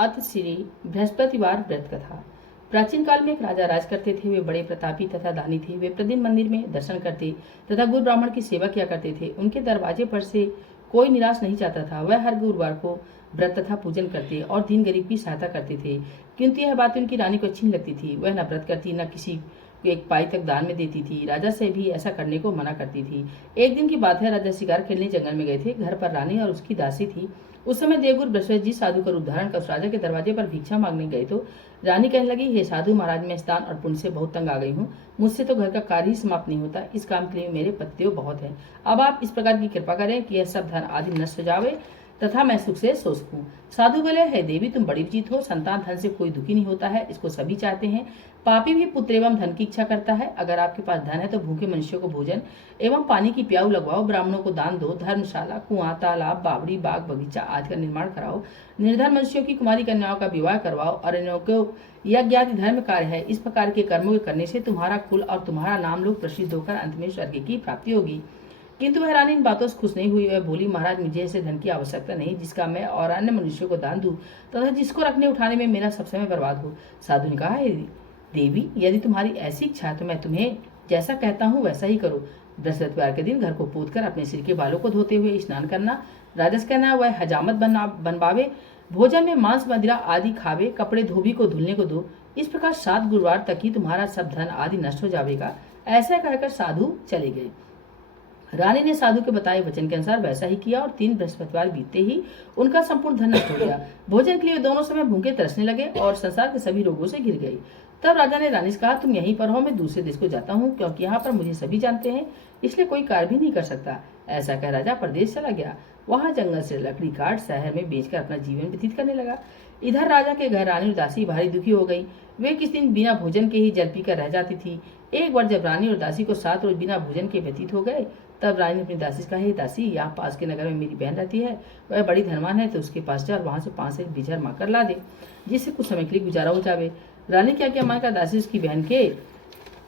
अत श्री बृहस्पतिवार व्रत कथा। प्राचीन काल में एक राजा राज करते थे। वे बड़े प्रतापी तथा दानी थे। वे प्रतिदिन मंदिर में दर्शन करते तथा गुरु ब्राह्मण की सेवा किया करते थे। उनके दरवाजे पर से कोई निराश नहीं चाहता था। वह हर गुरुवार को व्रत तथा पूजन करते और दीन गरीब की सहायता करते थे। किंतु यह बात उनकी रानी को अच्छी नहीं लगती थी। वह न व्रत करती, न किसी को एक पाई तक दान में देती थी। राजा से भी ऐसा करने को मना करती थी। एक दिन की बात है, राजा शिकार खेलने जंगल में गए थे। घर पर रानी और उसकी दासी थी। उस समय देवगुरु बृहस्पति जी साधु का रूप धारण कर उस राजा के दरवाजे पर भिक्षा मांगने गए तो रानी कहने लगी, हे साधु महाराज, मैं स्नान और पुण्य से बहुत तंग आ गई हूँ। मुझसे तो घर का कार्य ही समाप्त नहीं होता। इस काम के लिए मेरे पतिदेव बहुत हैं। अब आप इस प्रकार की कृपा करें कि यह सब धन आदि नष्ट हो जावे तथा मैं सुख से सो सकूं। साधु बोले, हे देवी, तुम बड़ी विचित्र हो। संतान धन से कोई दुखी नहीं होता है, इसको सभी चाहते हैं। पापी भी पुत्र एवं धन की इच्छा करता है। अगर आपके पास धन है तो भूखे मनुष्यों को भोजन एवं पानी की प्याऊ लगवाओ, ब्राह्मणों को दान दो, धर्मशाला, कुआं, तालाब, बावड़ी, बाग, बगीचा आदि का निर्माण कराओ, निर्धन मनुष्यों की कुमारी कन्याओं का विवाह करवाओ, और इनको यज्ञ आदि धर्म कार्य है। इस प्रकार के कर्मों के करने से तुम्हारा कुल और तुम्हारा नाम लोग प्रसिद्ध होकर अंत में स्वर्ग की प्राप्ति होगी। किंतु वह रानी इन बातों से खुश नहीं हुई। वह बोली, महाराज, मुझे ऐसे धन की आवश्यकता नहीं जिसका मैं और अन्य मनुष्यों को दान दूं तथा जिसको रखने उठाने में मेरा सब समय बर्बाद हो। साधु ने कहा, देवी, यदि तुम्हारी ऐसी इच्छा है तो मैं तुम्हें जैसा कहता हूँ वैसा ही करो। बृहस्पतिवार के दिन घर को पोत कर अपने सिर के बालों को धोते हुए स्नान करना, राजस कहना, वह हजामत बनवावे, भोजन में मांस मदिरा आदि खावे, कपड़े धोबी को धुलने को दो। इस प्रकार 7 गुरुवार तक ही तुम्हारा सब धन आदि नष्ट हो जाएगा। ऐसा कहकर साधु चले गए। रानी ने साधु के बताए वचन के अनुसार वैसा ही किया और 3 बृहस्पतिवार बीतते ही उनका संपूर्ण धन नष्ट हो गया। भोजन के लिए दोनों समय भूखे तरसने लगे और संसार के सभी रोगों से घिर गई। तब राजा ने रानी से कहा, तुम यहीं पर हो, मैं दूसरे देश को जाता हूँ, क्योंकि यहाँ पर मुझे सभी जानते हैं, इसलिए कोई कार्य भी नहीं कर सकता। ऐसा कह राजा प्रदेश चला गया। वहां जंगल से लकड़ी काट शहर में बेचकर अपना जीवन व्यतीत करने लगा। इधर राजा के घर रानी और दासी भारी दुखी हो गई। वे किस दिन बिना भोजन के ही जल पीकर रह जाती थी। एक बार जब रानी और दासी को 7 रोज बिना भोजन के व्यतीत हो गए, तब रानी ने अपनी दासी से कहा, हे दासी, यहाँ पास के नगर में मेरी बहन रहती है, वह बड़ी धनवान है, तो उसके पास जा और वहां से 5 सेर बिझर मांग कर ला दे, जिससे कुछ समय के लिए गुजारा हो जावे। रानी क्या मानकर दासी उसकी बहन के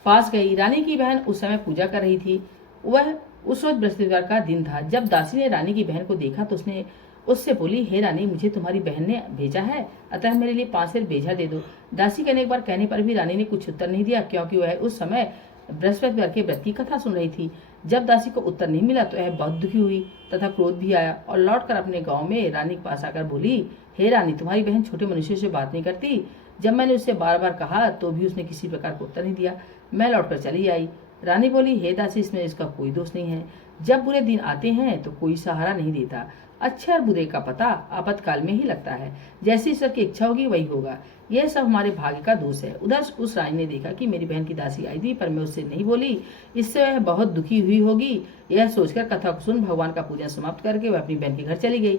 पास गई। रानी की बहन उस समय पूजा कर रही थी। वह उस रोज बृहस्पतिवार का दिन था। जब दासी ने रानी की बहन को देखा तो उसने उससे बोली, हे रानी, मुझे तुम्हारी बहन ने भेजा है, अतः मेरे लिए 5 सेर बेझा दे दो। दासी के एक बार कहने पर भी रानी ने कुछ उत्तर नहीं दिया, क्योंकि वह उस समय बृहस्पतिवार के व्रत की कथा सुन रही थी। जब दासी को उत्तर नहीं मिला तो वह बहुत दुखी हुई तथा क्रोध भी आया और लौटकर अपने गांव में रानी के पास आकर बोली, हे रानी, तुम्हारी बहन छोटे मनुष्यों से बात नहीं करती। जब मैंने उससे बार बार कहा तो भी उसने किसी प्रकार का उत्तर नहीं दिया। मैं लौटकर चली आई। रानी बोली, हे दासी, इसमें इसका कोई दोष नहीं है। जब बुरे दिन आते हैं तो कोई सहारा नहीं देता। अच्छे और बुरे का पता आपातकाल में ही लगता है। जैसी ईश्वर की इच्छा होगी वही होगा। यह सब हमारे भाग्य का दोष है। उधर उस रानी ने देखा कि मेरी बहन की दासी आई थी, पर मैं उससे नहीं बोली, इससे वह बहुत दुखी हुई होगी। यह सोचकर कथा को सुन भगवान का पूजन समाप्त करके वह अपनी बहन के घर चली गई।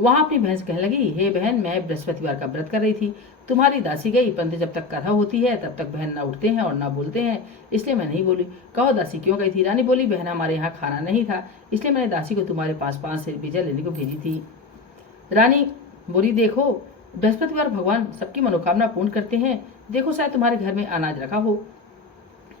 वहां अपनी बहन से कहने लगी, हे बहन, मैं बृहस्पतिवार का व्रत कर रही थी, तुम्हारी दासी गई, परंतु जब तक कथा होती है तब तक बहन न उठते हैं और न बोलते हैं, इसलिए मैं नहीं बोली। कहो दासी क्यों गई थी? रानी बोली, बहन, हमारे यहाँ खाना नहीं था, इसलिए मैंने दासी को तुम्हारे पास 5 सेर बीजा लेने को भेजी थी। रानी बोली, देखो, बृहस्पतिवार भगवान सबकी मनोकामना पूर्ण करते हैं, देखो शायद तुम्हारे घर में अनाज रखा हो।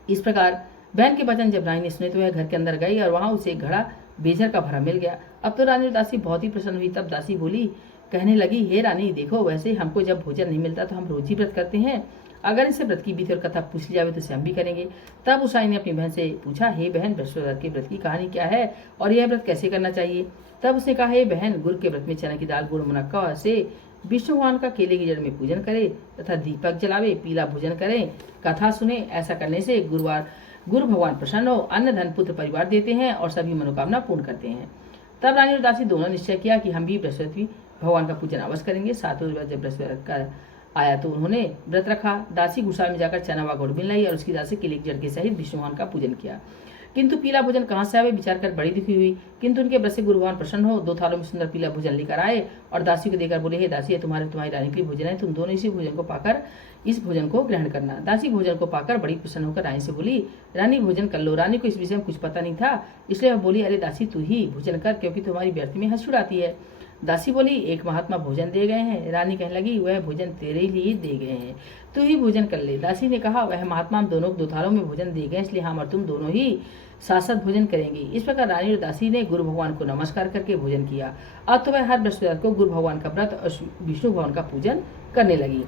इस प्रकार बहन के वचन जब रानी ने सुने तो वह घर के अंदर गई और वहां उसे एक घड़ा बेझर का भरा मिल गया। अब तो रानी और दासी बहुत ही प्रसन्न हुई। तब दासी बोली, कहने लगी, हे रानी, देखो, वैसे हमको जब भोजन नहीं मिलता तो हम रोज ही व्रत करते हैं। अगर इसे व्रत की विधि और कथा पूछ ली जावे तो इसे हम भी करेंगे। तब उस रानी ने अपनी बहन से पूछा, हे बहन, बृहस्पतिवार के व्रत की कहानी क्या है और यह व्रत कैसे करना चाहिए? तब उसने कहा, हे बहन, गुरु के व्रत में चना की दाल, गुड़, मुनक्का से विष्णु भगवान का केले की जड़ में पूजन करे तथा दीपक जलावे, पीला भोजन करें, कथा सुने। ऐसा करने से गुरु भगवान प्रसन्न हो, अन्न, धन, पुत्र, परिवार देते हैं और सभी मनोकामना पूर्ण करते हैं। तब रानी और दासी दोनों निश्चय किया कि हम भी बृहस्पति भगवान का पूजन अवश्य करेंगे। 7 रोज जब बृहस्पतिवार का आया तो उन्होंने व्रत रखा। दासी गुस्सा में जाकर चना व गुड़ मिल लाई और उसकी दासी केले की जड़ के सहित विष्णु भगवान का पूजन किया। किंतु पीला भोजन कहाँ से आवे, विचार कर बड़ी दुखी हुई। किंतु उनके व्रत से गुरु भगवान प्रसन्न हो 2 थालों में सुंदर पीला भोजन लेकर आए और दासी को देकर बोले, हे दासी, तुम्हारी रानी के लिए भोजन है, तुम दोनों इस भोजन को ग्रहण करना। दासी भोजन को पाकर बड़ी प्रसन्न होकर रानी से बोली, रानी, भोजन कर लो। रानी को इस विषय में कुछ पता नहीं था, इसलिए वह बोली, अरे दासी, तू ही भोजन कर, क्योंकि तुम्हारी व्यर्थ में हंस उड़ाती है। दासी बोली, एक महात्मा भोजन दे गए हैं। रानी कहने लगी, वह भोजन तेरे लिए दे गए हैं, तू ही भोजन कर ले। दासी ने कहा, वह महात्मा हम दोनों को 2 थालों में भोजन दे गए, इसलिए हम और तुम दोनों ही साथ साथ भोजन करेंगे। इस प्रकार रानी और दासी ने गुरु भगवान को नमस्कार करके भोजन किया। अब तो वह हर बृहस्पतिवार को गुरु भगवान का व्रत और विष्णु भगवान का पूजन करने लगी।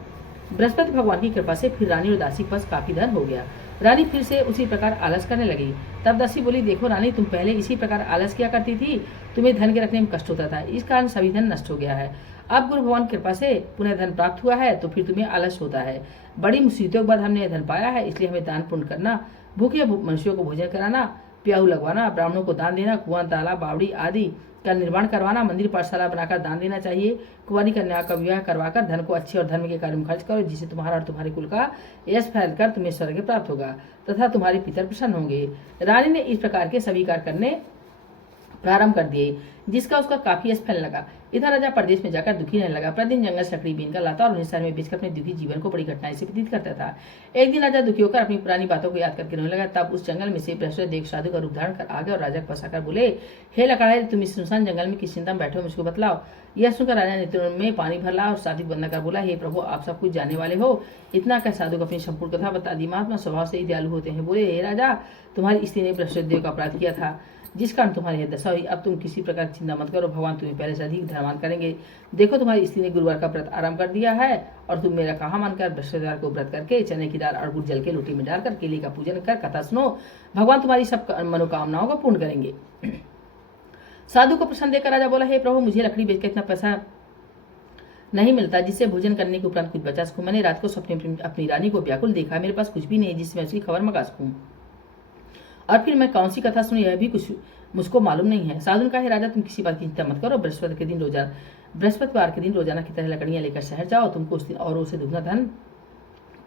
बृहस्पति भगवान की कृपा से फिर रानी और दासी के पास काफी धन हो गया। रानी फिर से उसी प्रकार आलस करने लगी। तब दासी बोली, देखो रानी, तुम पहले इसी प्रकार आलस किया करती थी, तुम्हें धन के रखने में कष्ट होता था, इस कारण सभी धन नष्ट हो गया है। अब गुरु भगवान की कृपा से पुनः धन प्राप्त हुआ है, तो फिर तुम्हें आलस होता है। बड़ी मुसीबतों के बाद हमने धन पाया है, इसलिए हमें दान पुण्य करना, भूखे मनुष्यों को भोजन कराना, प्याऊ लगवाना, ब्राह्मणों को दान देना, कुआं, तालाब, बावड़ी आदि का निर्माण करवाना, मंदिर पाठशाला बनाकर दान देना चाहिए। कुंवारी कन्या का विवाह करवाकर धन को अच्छे और धर्म के कार्य में खर्च करो, जिससे तुम्हारा और तुम्हारे कुल का यश फैलकर तुम्हें स्वर्ग प्राप्त होगा तथा तुम्हारे पितर प्रसन्न होंगे। रानी ने इस प्रकार के सभी कार्य करने प्रारंभ कर दिए, जिसका उसका काफी यश फैलने लगा। इधर राजा परदेश में जाकर दुखी रहने लगा। प्रतिदिन जंगल से लकड़ी बीनकर लाता और उन्हें शहर में बेचकर अपने दुखी जीवन को बड़ी घटनाएं से व्यतीत करता था। एक दिन राजा दुखी होकर अपनी पुरानी बातों को याद करके रोने लगा। तब उस जंगल में से बृहस्पति देव साधु का रूप धारण कर आ गए और राजा को फंसाकर बोले, हे लकड़ाई, तुम इस सुनसान जंगल में किस चिंता में बैठे हो, मुझको बतलाओ। यह सुनकर राजा ने तुरंत में पानी भर ला और साधु बंद कर बोला, हे प्रभु, आप सब कुछ जानने वाले हो। इतना कह साधु को अपनी संपूर्ण कथा बता दी। महात्मा स्वभाव से ही दयालु होते हैं। बोले, हे राजा, तुम्हारी स्त्री ने बृहस्पति देव का अपराध किया था, जिस कारण तुम्हारी यह दशा हुई। अब तुम किसी प्रकार की चिंता मत करो, भगवान तुम्हें पहले से अधिक धनवान करेंगे। देखो, तुम्हारी स्त्री ने गुरुवार का व्रत आरंभ कर दिया है और तुम मेरा कहा मानकर बृहस्पतिवार को व्रत करके चने की दाल और गुड़ जल के लोटी में डालकर केले का पूजन कर कथा सुनो, भगवान तुम्हारी सब मनोकामनाओं को पूर्ण करेंगे। साधु को प्रसन्न देकर राजा बोला, हे प्रभु, मुझे लकड़ी बेचकर इतना पैसा नहीं मिलता जिससे भोजन करने के उपरांत कुछ बचा सकूं। मैंने रात को सपने में अपनी रानी को व्याकुल देखा, मेरे पास कुछ भी नहीं जिससे मैं उसकी खबर मंगा सकूं, और फिर मैं कौन सी कथा सुनी यह भी कुछ मुझको मालूम नहीं है। साधु ने कहा, राजा, तुम किसी बात की चिंता मत करो। बृहस्पतिवार के दिन रोजाना की तरह लकड़ियां लेकर शहर जाओ, तुमको उस दिन और उसे दुगना धन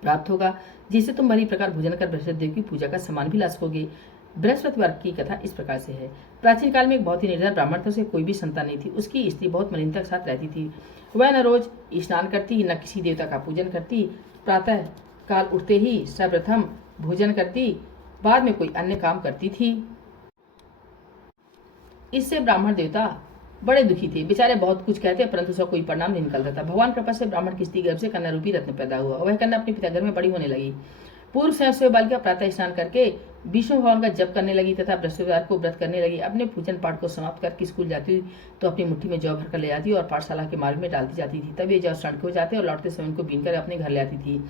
प्राप्त होगा, जिससे तुम बड़ी प्रकार भोजन कर बृहस्पति देव की पूजा का सामान भी ला सकोगे। बृहस्पतिवार की कथा इस प्रकार से है। प्राचीन काल में एक बहुत ही निर्धन ब्राह्मण था, उसे कोई भी संतान नहीं थी। उसकी स्त्री बहुत मलिनता के साथ रहती थी। वह न रोज स्नान करती, न किसी देवता का पूजन करती। प्रातः काल उठते ही सर्वप्रथम भोजन करती, बाद में कोई अन्य काम करती थी। इससे ब्राह्मण देवता बड़े दुखी थे। बेचारे बहुत कुछ कहते, परंतु उसका कोई परिणाम नहीं निकलता था। भगवान कृपा से ब्राह्मण की स्त्री गर्भ से कन्या रूपी रत्न पैदा हुआ। वह कन्या अपने पिता घर में बड़ी होने लगी। पूर्व से बालिका प्रातः स्नान करके विष्णु भगवान का जप करने लगी तथा बृहस्पतिवार को व्रत करने लगी। अपने पूजन पाठ को समाप्त करके स्कूल जाती तो अपनी मुट्ठी में जौ भर कर ले जाती और पाठशाला के मार्ग में डालती जाती थी। तब ये जौ सड़ हो जाते और लौटते समय उनको बीन कर अपने घर ले आती थी।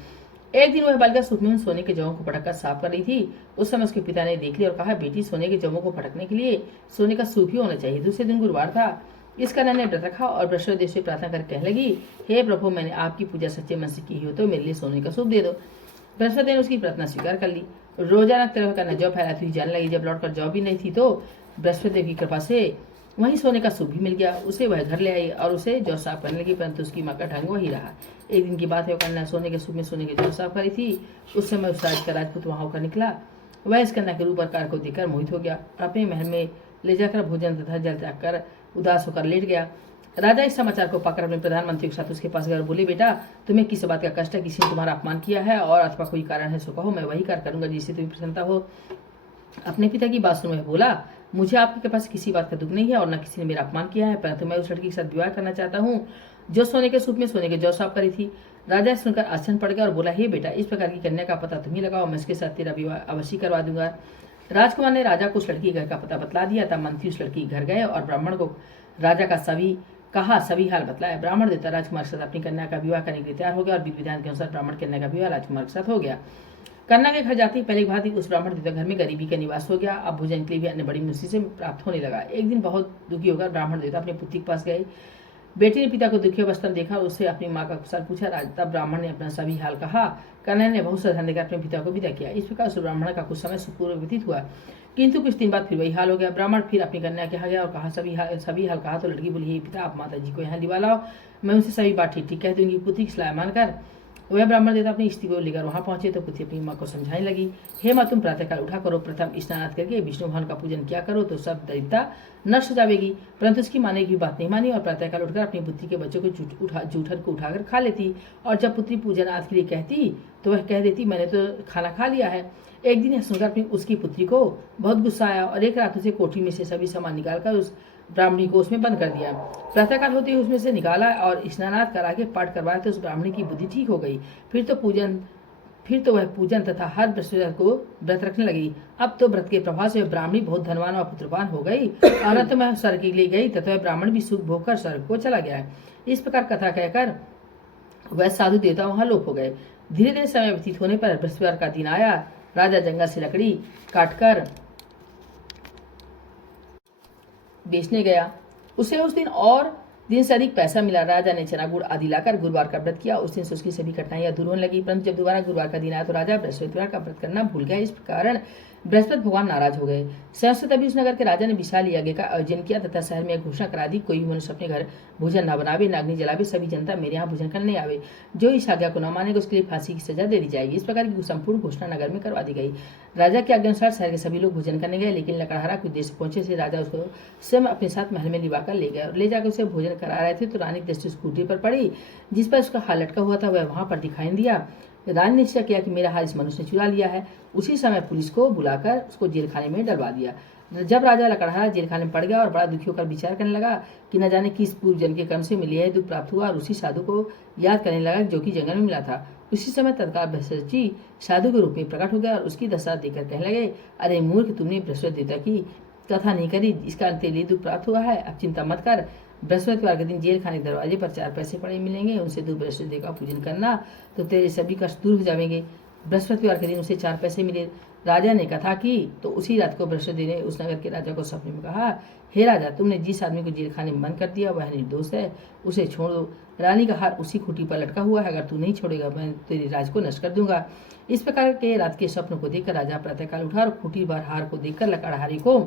एक दिन वह बालिका सूप में सोने के जौं को फटक कर साफ कर रही थी। उस समय उसके पिता ने देख लिया और कहा, बेटी, सोने के जौं को फटकने के लिए सोने का सूप ही होना चाहिए। दूसरे दिन गुरुवार था। इस कन्या ने व्रत रखा और बृहस्पति देव से प्रार्थना कर कहने लगी, हे प्रभु, मैंने आपकी पूजा सच्चे मन से की हो तो मेरे लिए सोने का सूप दे दो। बृहस्पति ने उसकी प्रार्थना स्वीकार कर ली। रोजाना तरह करना जौ फैलाती हुई जाने लगी। जब लौटकर जौ भी नहीं थी तो बृहस्पति देव की कृपा से वहीं सोने का सूप भी मिल गया। उसे वह घर ले आई और उसे जौ साफ करने लगी, परंतु उसकी माँ का ढंग वही रहा। एक दिन की बात है, वो कन्या सोने के सूप में सोने के जौ साफ करी थी। उस समय उस राज का राजपूत वहां होकर निकला। वह इस कन्या के रूप आकार को देखकर मोहित हो गया। अपने महल में ले जाकर भोजन तथा जल त्याग कर उदास होकर लेट गया। राजा इस समाचार को पाकर अपने प्रधानमंत्री के साथ उसके पास गए और बोले, बेटा, तुम्हें किस बात का कष्ट है? किसी ने तुम्हारा अपमान किया है और अथवा कोई कारण है सो कहो, मैं वही कार्य करूंगा जिससे तुम्हें प्रसन्नता हो। अपने पिता की बात सुन वह बोला, मुझे आपके कृपा से किसी बात का दुख नहीं है और न किसी ने मेरा अपमान किया है, परंतु मैं उस लड़की के साथ विवाह करना चाहता हूँ जो सोने के सूप में सोने के जौ साफ करी थी। राजा सुनकर आश्चर्य पड़ गया और बोला, हे बेटा, इस प्रकार की कन्या का पता तुम ही लगाओ, मैं उसके साथ तेरा विवाह अवश्य करवा दूंगा। राजकुमार ने राजा को उस लड़की के घर का पता बतला दिया। तब मंत्री उस लड़की के घर गए और ब्राह्मण को राजा का सभी हाल बतलाया। ब्राह्मण देवता राजकुमार के साथ अपनी कन्या का विवाह करने के लिए तैयार हो गया और विधि विधान के अनुसार ब्राह्मण कन्या का विवाह राजकुमार के साथ हो गया। कन्या के घर जाते ही पहले भांति उस ब्राह्मण देवता घर में गरीबी का निवास हो गया। अब भोजन के लिए भी अन्य बड़ी मुश्किल से प्राप्त होने लगा। एक दिन बहुत दुखी होकर ब्राह्मण देवता अपने पुत्री के पास गए। बेटी ने पिता को दुखी अवस्था में देखा और उससे अपनी माँ का कुशल पूछा। तब ब्राह्मण ने अपना सभी हाल कहा। कन्या ने बहुत श्रद्धा देकर अपने पिता को विदा किया। इस प्रकार उस ब्राह्मण का कुछ समय सुखपूर्वक व्यतीत हुआ, किंतु कुछ दिन बाद फिर वही हाल हो गया। ब्राह्मण फिर अपनी कन्या के यहाँ गया और कहा सभी हाल कहा तो लड़की बोली, हे पिता, आप माता जी को यहाँ दिवा लाओ, मैं उनसे सभी बात ठीक ठीक कह दूंगी। पुत्री की सलाह मानकर वह ब्राह्मण देवता अपनी स्त्री को लेकर वहां पहुंचे तो पुत्री अपनी माँ को समझाने लगी, हे माँ, तुम प्रातःकाल उठा करो, प्रथम स्नान करके विष्णु भगवान का पूजन किया करो तो सब दरिद्रता नष्ट हो जाएगी। परंतु उसकी माने की बात नहीं मानी और प्रातःकाल उठकर अपनी पुत्री के बच्चों को जूठन को उठाकर खा लेती। और जब पुत्री पूजन आदि के लिए कहती तो वह कह देती, मैंने तो खाना खा लिया है। एक दिन यह सुनकर उसकी पुत्री को बहुत गुस्सा आया और एक रात उसे कोठरी में से सभी सामान निकालकर उस ब्राह्मणी को उसमें बंद कर दिया। प्रातःकाल होते ही उसमें से निकाला और स्नानाद करा के पाठ करवाया तो उस ब्राह्मणी की बुद्धि ठीक हो गई। फिर तो वह पूजन तथा हर बृहस्पतिवार को व्रत रखने लगी। अब तो व्रत के प्रभाव से ब्राह्मणी बहुत धनवान और पुत्रवान हो गई और अंत में स्वर्ग के लिए गई तथा वह ब्राह्मण भी सुख भोग कर स्वर्ग को चला गया। इस प्रकार कथा कहकर वह साधु देवता वहां लोप हो गए। धीरे धीरे समय व्यतीत होने पर बृहस्पतिवार का दिन आया। राजा जंगल से लकड़ी काटकर बेचने गया। उसे उस दिन से अधिक पैसा मिला। राजा ने चना गुड़ आदि लाकर गुरुवार का व्रत किया। उस दिन से उसकी सभी कठिनाइयां दूर होने लगी। परंतु जब दोबारा गुरुवार का दिन आया तो राजा बृहस्पतिवार का व्रत करना भूल गया। इस कारण बृहस्पति भगवान नाराज हो गए। सहसा तभी उस नगर के राजा ने विशाल यज्ञ का आयोजन किया तथा शहर में घोषणा करा दी, कोई मनुष्य अपने घर भोजन न बनावे, न अग्नि जलावे, सभी जनता मेरे यहाँ भोजन करने आवे। जो इस आज्ञा को न मानेगा उसके लिए फांसी की सजा दे दी जाएगी। इस प्रकार की संपूर्ण घोषणा नगर में करवा दी गई। राजा के आज्ञा अनुसार शहर के सभी लोग भोजन करने गए, लेकिन लकड़हारा कुछ देर से पहुंचे से राजा उसको स्वयं अपने साथ महल में लिवाकर ले गए और ले जाकर उसे भोजन करा रहे थे तो रानी की दृष्टि स्कूटी पर पड़ी जिस पर उसका हाथ लटका हुआ था। वह वहां पर दिखाई दिया। रानी ने निश्चय किया कि मेरा हार इस मनुष्य ने चुरा लिया है। उसी समय पुलिस को बुलाकर उसको जेल खाने में डलवा दिया। जब राजा लकड़हारा जेल खाने में पड़ गया और बड़ा दुखी होकर विचार करने लगा कि न जाने किस पूर्व जन्म के कर्म से मिले यह दुख प्राप्त हुआ और उसी साधु को याद करने लगा जो कि जंगल में मिला था। उसी समय तत्काल बृहस्पति जी साधु के रूप में प्रकट हो गया और उसकी दशा देखकर कहने लगे, अरे मूर्ख, तुमने बृहस्पति देवता की कथा नहीं करी, इसका तेरे लिए दुख प्राप्त हुआ है। अब चिंता मत कर, बृहस्पतिवार के दिन जेल खाने के दरवाजे पर 4 पैसे पड़े मिलेंगे, उनसे तू बृहस्पति देव का पूजन करना तो तेरे सभी कष्ट दूर हो जाएंगे। बृहस्पतिवार के दिन उसे 4 पैसे मिले। राजा ने कथा की तो उसी रात को बृहस्पति ने उस नगर के राजा को सपने में कहा, हे राजा, तुमने जिस आदमी को जेल खाने में बंद कर दिया वह निर्दोष है, उसे छोड़ दो। रानी का हार उसी खूंटी पर लटका हुआ है, अगर तू नहीं छोड़ेगा मैं तेरे राज को नष्ट कर दूंगा। इस प्रकार के रात के स्वप्न को देखकर राजा प्रातःकाल उठा और खूंटी पर हार को देखकर लकड़हारी को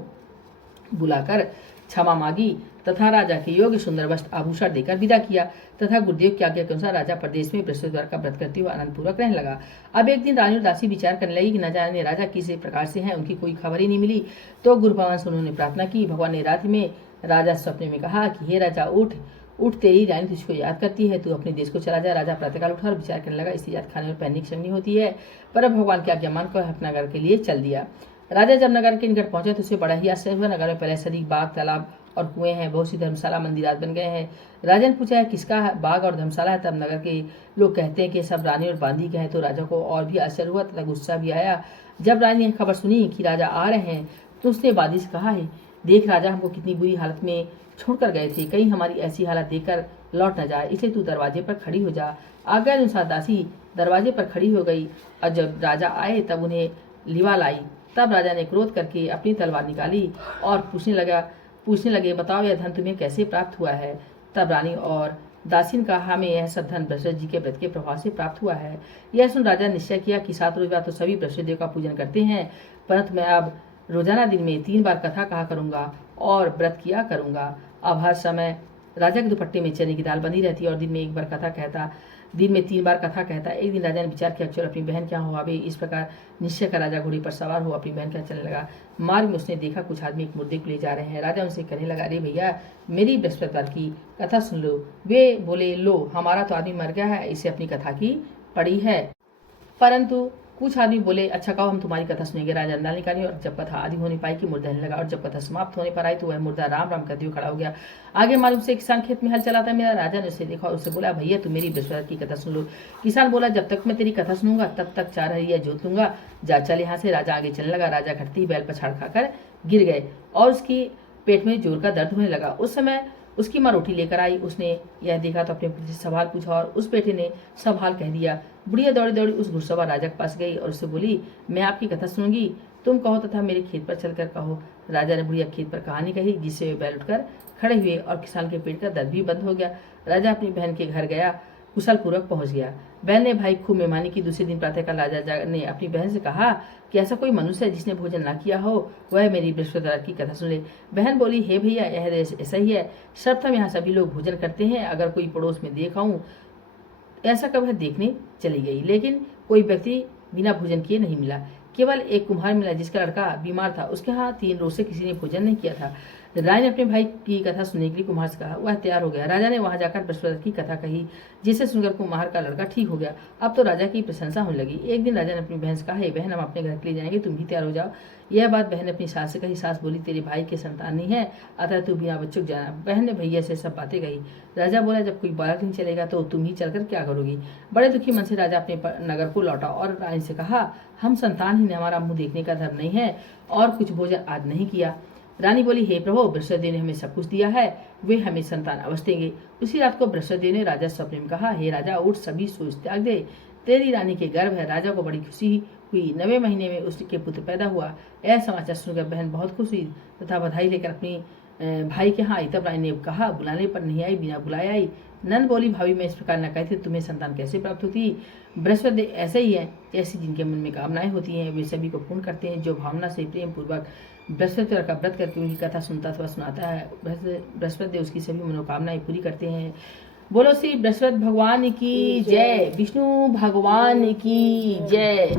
बुलाकर क्षमा मांगी तथा राजा के योग्य सुंदर वस्त्र आभूषण देकर विदा किया तथा गुरुदेव की आज्ञा के अनुसार राजा प्रदेश में बृहस्पतिवार का व्रत करते हुए आनंद पूर्वक रहने लगा। अब एक दिन रानी और दासी विचार करने लगी कि न जाने राजा किस प्रकार से हैं, उनकी कोई खबर ही नहीं मिली। तो गुरु भगवान से उन्होंने प्रार्थना की। भगवान ने रात में राजा सपने में कहा कि हे राजा, उठ, तेरी रानी तुझको याद करती है, तू अपने देश को चला जा। राजा प्रातःकाल उठा और विचार करने लगा, इससे याद खाने और पहनने की संगनी होती है। पर भगवान की आज्ञा मानकर अपना नगर के लिए चल दिया। राजा जब नगर के निकट पहुंचा तो उसे बड़ा ही आश्चर्य हुआ। नगर में पहले से अधिक बाग, तालाब और कुएं हैं, बहुत सी धर्मशाला मंदिरात बन गए हैं। राजा ने पूछा है किसका बाग और धर्मशाला है। तब नगर के लोग कहते हैं कि सब रानी और बांदी के हैं। तो राजा को और भी आश्चर्य हुआ तथा गुस्सा भी आया। जब रानी ने खबर सुनी कि राजा आ रहे हैं तो उसने बांदी से कहा है, देख राजा हमको कितनी बुरी हालत में छोड़कर गए थे, कहीं हमारी ऐसी हालत देखकर लौट न जाए, इसलिए तू दरवाजे पर खड़ी हो जा। आज्ञा अनुसार दासी दरवाजे पर खड़ी हो गई और जब राजा आए तब उन्हें लिवा लाई। तब राजा ने क्रोध करके अपनी तलवार निकाली और पूछने लगे, बताओ यह धन तुम्हें कैसे प्राप्त हुआ है। तब रानी और दासी ने कहा, हमें यह सब धन बृहस्पति जी के व्रत के प्रभाव से प्राप्त हुआ है। यह सुन राजा ने निश्चय किया कि 7 रोज बाद तो सभी बृहस्पति देव का पूजन करते हैं, परंतु मैं अब रोजाना दिन में 3 बार कथा कहा करूंगा और व्रत किया करूंगा। अब हर समय राजा के दुपट्टे में चने की दाल बनी रहती है और दिन में 3 बार कथा कहता। एक दिन राजा ने विचार किया, चलो अपनी बहन क्या हो आवे। इस प्रकार निश्चय का राजा घोड़ी पर सवार हो अपनी बहन क्या चलने लगा। मार्ग में उसने देखा कुछ आदमी एक मुर्दे को ले जा रहे हैं। राजा उनसे कहने लगा, अरे भैया, मेरी बृहस्पतिवार की कथा सुन लो। वे बोले, लो, हमारा तो आदमी मर गया है, इसे अपनी कथा की पड़ी है। परंतु कुछ आदमी बोले, अच्छा कहो, हम तुम्हारी कथा सुनेंगे। राजा अंदाज निकाली और जब कथा आदि होने पाई कि मुर्दा हिलने लगा और जब कथा समाप्त होने पर आई तो वह मुर्दा राम राम करते हुए खड़ा हो गया। आगे मालूम से किसान खेत में हल चलाता मेरा। राजा ने उसे देखा और उससे बोला, भैया तुम मेरी बृहस्पतिवार की कथा सुन लो। किसान बोला, जब तक मैं तेरी कथा सुनूंगा तब तक 4 हरिया जोत लूंगा, जा चल यहाँ से। राजा आगे चलने लगा। राजा घटती बैल पर छाड़ खाकर गिर गए और उसकी पेट में जोर का दर्द होने लगा। उस समय उसकी माँ रोटी लेकर आई। उसने यह देखा तो अपने पुत्र से सवाल पूछा और उस बेटे ने सब हाल कह दिया। बुढ़िया दौड़ी दौड़ी उस घुड़सवार राजा के पास गई और उससे बोली, मैं आपकी कथा सुनूंगी, तुम कहो तथा मेरे खेत पर चलकर कहो। राजा ने बुढ़िया खेत पर कहानी कही, जिससे वे बैल उठकर खड़े हुए और किसान के पेट का दर्द भी बंद हो गया। राजा अपनी बहन के घर गया, कुशल पूर्वक पहुंच गया। बहन ने भाई खूब मेहमानी की। दूसरे दिन प्रातःकाल राजा ने अपनी बहन से कहा कि ऐसा कोई मनुष्य है जिसने भोजन ना किया हो, वह मेरी बृहस्पतिवार की कथा सुन ले। बहन बोली, हे भैया, यह ऐसा ही है, सर्वप्रथम यहाँ सभी लोग भोजन करते हैं, अगर कोई पड़ोस में देखा हूँ ऐसा कब वह देखने चली गई, लेकिन कोई व्यक्ति बिना भोजन किए नहीं मिला। केवल एक कुम्हार मिला जिसका लड़का बीमार था, उसके यहाँ 3 रोज से किसी ने भोजन नहीं किया था। राजा ने अपने भाई की कथा सुनने के लिए कुम्हार से कहा। वह तैयार हो गया। राजा ने वहां जाकर बृहस्पति की कथा कही, जिसे सुनकर कुम्हार का लड़का ठीक हो गया। अब तो राजा की प्रशंसा होने लगी। एक दिन राजा ने अपनी बहन से कहा, हे बहन, हम अपने घर के लिए जाएंगे, तुम भी तैयार हो जाओ। यह बात बहन ने अपनी सास से कही। सास बोली, तेरे भाई की संतान नहीं है, अतः तू बिना बच्चों जाना। बहन ने भैया से सब बातें कही। राजा बोला, जब कोई बालक नहीं चलेगा तो तुम ही चलकर क्या करोगी। बड़े दुखी मन से राजा अपने नगर को लौटा और रानी से कहा, हम संतानहीन हैं, हमारा मुंह देखने का धर्म नहीं है और कुछ भोजन आज नहीं किया। रानी बोली, हे प्रभु, बृहस्पति ने हमें सब कुछ दिया है, वे हमें संतान अवश्य देंगे। उसी रात को बृहस्पति ने राजा स्वप्न में कहा, हे राजा, उठ, सभी सोच त्याग दे, तेरी रानी के गर्भ है। राजा को बड़ी खुशी हुई। 9वें महीने में उसके पुत्र पैदा हुआ। यह समाचार सुनकर बहन बहुत खुश हुई तथा बधाई लेकर अपनी भाई के यहाँ आई। तब रानी ने कहा, बुलाने पर नहीं आई, बिना बुलाए आई। नंद बोली, भाभी, मैं इस प्रकार न कहती, तुम्हें संतान कैसे प्राप्त होती। बृहस्पति ऐसे ही है, ऐसी जिनके मन में कामनाएं होती हैं वे सभी को पूर्ण करते हैं। जो भावना से प्रेम पूर्वक बृहस्पति का व्रत करके उनकी कथा सुनता अथवा सुनाता है, बृहस्पति उसकी सभी मनोकामनाएं पूरी करते हैं। बोलो श्री बृहस्पति भगवान की जय, विष्णु भगवान की जय।